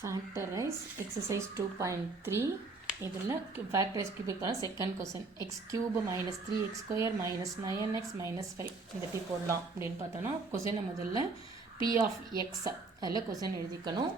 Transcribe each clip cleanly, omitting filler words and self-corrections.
Factorize exercise 2.3 இதில் factorize cubic பண்ண second question x cube minus 3x square minus 9x minus 5 இந்த D போடலாம் அப்படின்னு பார்த்தோன்னா கொஸ்டினை முதல்ல p of x அதில் கொஸ்டின் எழுதிக்கணும்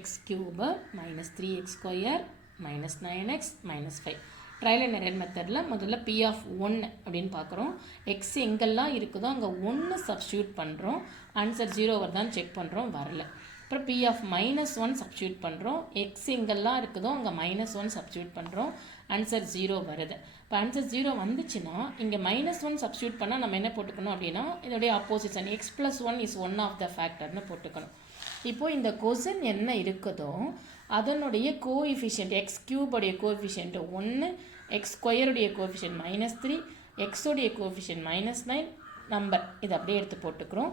x cube minus 3x square minus 9x minus 5 trial and error மெத்தடில் முதல்ல p of 1 அப்படின்னு பார்க்குறோம் x எங்கெல்லாம் இருக்குதோ அங்கே 1 சப்ஸ்டியூட் பண்ணுறோம் ஆன்சர் 0 வருதான்னு செக் பண்ணுறோம் வரல அப்புறம் p of minus 1 சப்ஸ்டியூட் பண்ணுறோம் x எங்கெல்லாம் இருக்குதோ அங்கே -1 சப்ஸ்டியூட் பண்ணுறோம் ஆன்சர் 0 வருது இப்போ ஆன்சர் 0 வந்துச்சுன்னா இங்கே -1 சப்ஸ்டியூட் பண்ணால் நம்ம என்ன போட்டுக்கணும் அப்படின்னா இதோடைய opposition x plus 1 is one of the factorன்னு போட்டுக்கணும் இப்போது இந்த கொஸ்டின் என்ன இருக்குதோ அதனுடைய கோஎஃபிஷியன்ட் x கியூபுடைய கோஎஃபிஷியன்ட் 1 x ஸ்கொயருடைய கோஎஃபிஷியன்ட் -3 x உடைய கோஎஃபிஷியன்ட் -9 நம்பர் இது அப்படியே எடுத்து போட்டுக்கிறோம்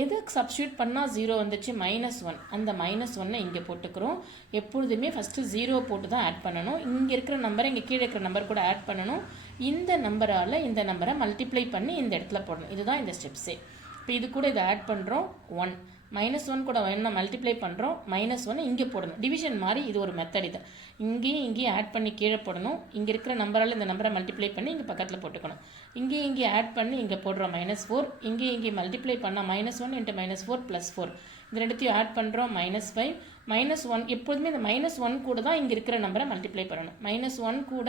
எது சப்ஸ்டியூட் பண்ணால் 0 வந்துச்சு -1 அந்த -1 இங்கே போட்டுக்கிறோம் எப்பொழுதுமே ஃபஸ்ட்டு 0 போட்டு தான் ஆட் பண்ணணும் இங்கே இருக்கிற நம்பரை இங்கே கீழே இருக்கிற நம்பர் கூட ஆட் பண்ணணும் இந்த நம்பரால் இந்த நம்பரை மல்டிப்ளை பண்ணி இந்த இடத்துல போடணும் இதுதான் இந்த ஸ்டெப்ஸே இப்போ இது கூட இதை ஆட் பண்ணுறோம் 1 -1 கூட வேணும்னா மல்டிப்ளை பண்ணுறோம் -1 இங்கே போடணும் டிவிஷன் மாதிரி இது ஒரு மெத்தட் இது இங்கேயும் ஆட் பண்ணி கீழே போடணும் இங்கே இருக்கிற நம்பரால் இந்த நம்பரை மல்டிப்ளை பண்ணி இங்கே பக்கத்தில் போட்டுக்கணும் இங்கே ஆட் பண்ணி இங்கே போடுறோம் -4 இங்கே மல்டிப்ளை பண்ணால் -1 × -4 + 4 இந்த ரெண்டுத்தையும் ஆட் பண்ணுறோம் -5 -1 எப்போதுமே இந்த -1 கூட தான் இங்கே இருக்கிற நம்பரை மல்டிப்ளை பண்ணணும் -1 கூட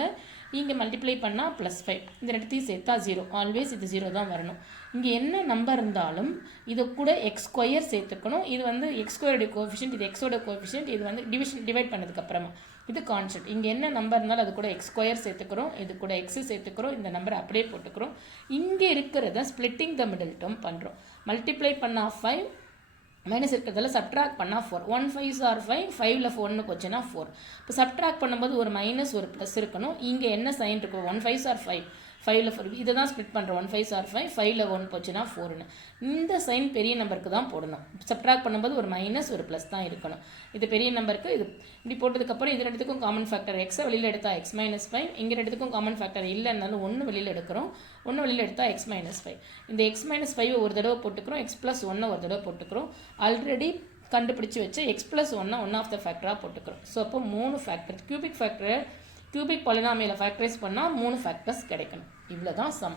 இங்கே மல்டிப்ளை பண்ணால் +5 இந்த ரெண்டுத்தையும் சேர்த்தா 0 ஆல்வேஸ் இது 0 தான் வரணும் இங்கே என்ன நம்பர் இருந்தாலும் இது கூட x ஸ்கொயர் சேர்த்துக்கணும் இது வந்து x ஸ்கொயருடைய கோஎஃபிஷியன்ட் இது எக்ஸோட கோஎஃபிஷியன்ட் இது வந்து டிவைட் பண்ணதுக்கப்புறமா இது கான்ஸ்டன்ட் இங்கே என்ன நம்பர் இருந்தாலும் அது கூட x ஸ்கொயர் சேர்த்துக்கிறோம் இது கூட x சேர்த்துக்கிறோம் இந்த நம்பரை அப்படியே போட்டுக்கிறோம் இங்கே இருக்கிறத ஸ்ப்ளிட்டிங் த மிடில் டேர்ம் பண்ணுறோம் மல்டிப்ளை பண்ணால் 5 மைனஸ் இருக்கிறதால சப்ட்ராக்ட் பண்ணால் 4 1 5s are 5 5ல் 4 போச்சுன்னா 4 இப்போ சப்ட்ராக்ட் பண்ணும்போது ஒரு மைனஸ் ஒரு ப்ளஸ் இருக்கணும் இங்கே என்ன சைன் இருக்கும் 1 5s are 5 5ல் 4 இதை தான் ஸ்ப்ளிட் பண்ணுறோம் 1 5s are 5 5ல் 1 போச்சுன்னா 4ன்னு இந்த சைன் பெரிய நம்பருக்கு தான் போடணும் சப்ட்ராக்ட் பண்ணும்போது ஒரு மைனஸ் ஒரு ப்ளஸ் தான் இருக்கணும் இது பெரிய நம்பருக்கு இது இப்படி போட்டதுக்கப்புறம் இது ரெண்டுத்துக்கும் காமன் ஃபேக்டர் எக்ஸை வெளியில் எடுத்தால் x - 5 இங்கே ரெண்டுத்துக்கும் காமன் ஃபேக்டர் இல்லைன்னாலும் 1 வெளியில் எடுக்கிறோம் 1 வெளியில் எடுத்தால் x - 5 இந்த x - 5 ஒரு தடவை போட்டுக்கிறோம் x + 1 ஒரு தடவை போட்டுக்கிறோம் ஆல்ரெடி கண்டுபிடிச்சி வச்சு x + 1 ஒன் ஆஃப் த ஃபேக்டராக போட்டுக்கிறோம் ஸோ அப்போ 3 ஃபேக்டர் கியூபிக் பாலினாமியலை ஃபேக்டரைஸ் பண்ணால் 3 ஃபேக்டர்ஸ் கிடைக்கணும் இவ்வளோ தான் சம்